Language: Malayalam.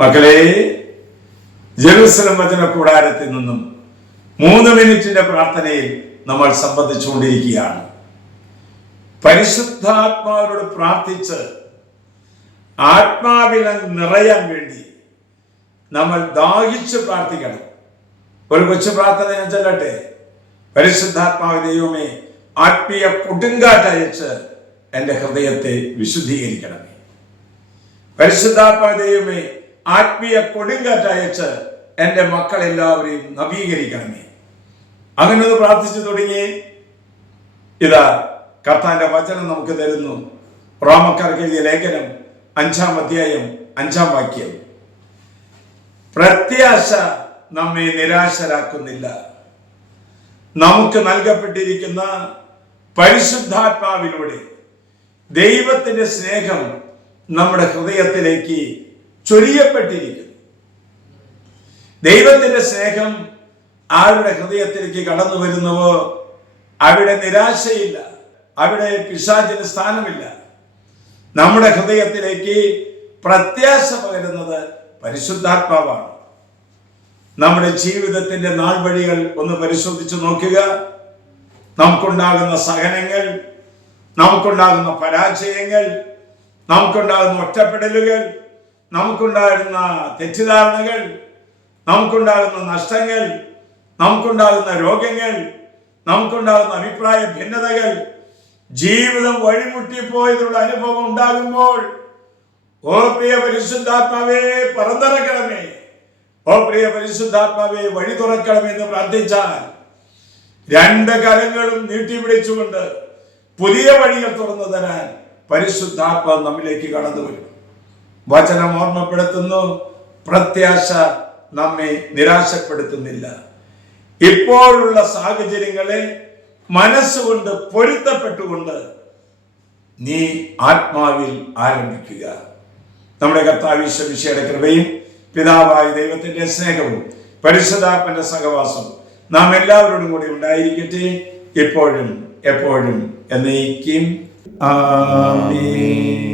മക്കളെ, ജെറുസലം വചന കൂടാരത്തിൽ നിന്നും 3 മിനിറ്റിന്റെ പ്രാർത്ഥനയിൽ നമ്മൾ സംബന്ധിച്ചുകൊണ്ടിരിക്കുകയാണ്. പരിശുദ്ധാത്മാവരോട് പ്രാർത്ഥിച്ച് ആത്മാവിൽ നിറയാൻ വേണ്ടി നമ്മൾ ദാഹിച്ച് പ്രാർത്ഥിക്കണം. ഒരു കൊച്ചു പ്രാർത്ഥന ഞാൻ ചൊല്ലട്ടെ. പരിശുദ്ധാത്മാവ് ദൈവമേ, ആത്മീയ കൊടുങ്കാറ്റയച്ച് എൻ്റെ ഹൃദയത്തെ വിശുദ്ധീകരിക്കണമേ. പരിശുദ്ധാത്മാവ് ദൈവമേ, ആത്മീയ കൊടുങ്കാറ്റയച്ച് എൻ്റെ മക്കളെല്ലാവരെയും നവീകരിക്കണമേ. അങ്ങനെ ഒന്ന് പ്രാർത്ഥിച്ചു തുടങ്ങി. ഇതാ കർത്താന്റെ വചനം നമുക്ക് തരുന്നു. റോമക്കാർക്ക് എഴുതിയ ലേഖനം 5-ാം അധ്യായം 5-ാം വാക്യം. പ്രത്യാശ നമ്മെ നിരാശരാക്കുന്നില്ല. നമുക്ക് നൽകപ്പെട്ടിരിക്കുന്ന പരിശുദ്ധാത്മാവിലൂടെ ദൈവത്തിന്റെ സ്നേഹം നമ്മുടെ ഹൃദയത്തിലേക്ക് ചൊരിയപ്പെട്ടിരിക്കുന്നു. ദൈവത്തിന്റെ സ്നേഹം ആരുടെ ഹൃദയത്തിലേക്ക് കടന്നു വരുന്നുവോ അവിടെ നിരാശയില്ല, അവിടെ പിശാചിന് സ്ഥാനമില്ല. നമ്മുടെ ഹൃദയത്തിലേക്ക് പ്രത്യാശ പകരുന്നത് പരിശുദ്ധാത്മാവാണ്. നമ്മുടെ ജീവിതത്തിന്റെ നാൾ വഴികൾ ഒന്ന് പരിശോധിച്ച് നോക്കുക. നമുക്കുണ്ടാകുന്ന സഹനങ്ങൾ, നമുക്കുണ്ടാകുന്ന പരാജയങ്ങൾ, നമുക്കുണ്ടാകുന്ന ഒറ്റപ്പെടലുകൾ, നമുക്കുണ്ടാകുന്ന തെറ്റിദ്ധാരണകൾ, നമുക്കുണ്ടാകുന്ന നഷ്ടങ്ങൾ, നമുക്കുണ്ടാകുന്ന രോഗങ്ങൾ, നമുക്കുണ്ടാകുന്ന അഭിപ്രായ ഭിന്നതകൾ, ജീവിതം വഴിമുട്ടിപ്പോയതിനുള്ള അനുഭവം ഉണ്ടാകുമ്പോൾ ഓ പ്രിയ പരിശുദ്ധാത്മാവേ പറന്നിറക്കണമേ, ഓ പ്രിയ പരിശുദ്ധാത്മാവേ വഴി തുറക്കണമേ എന്ന് പ്രാർത്ഥിച്ചാൽ 2 കരങ്ങളും നീട്ടിപ്പിടിച്ചുകൊണ്ട് പുതിയ വഴികൾ തുറന്നു തരാൻ പരിശുദ്ധാത്മാവ് നമ്മിലേക്ക് കടന്നു വരും. വചനം ഓർമ്മപ്പെടുത്തുന്നു, പ്രത്യാശ നമ്മെ നിരാശപ്പെടുത്തുന്നില്ല. ഇപ്പോഴുള്ള സാഹചര്യങ്ങളെ മനസ്സുകൊണ്ട് പൊരുത്തപ്പെട്ടുകൊണ്ട് നീ ആത്മാവിൽ ആരംഭിക്കുക. നമ്മുടെ കർത്താവ് യേശു മിശിഹായുടെ കൃപയും പിതാവായ ദൈവത്തിന്റെ സ്നേഹവും പരിശുദ്ധാത്മാവിന്റെ സഹവാസവും നാം എല്ലാവരോടും കൂടി ഉണ്ടായിരിക്കട്ടെ, എപ്പോഴും എപ്പോഴും എന്നേക്കും. ആമേൻ.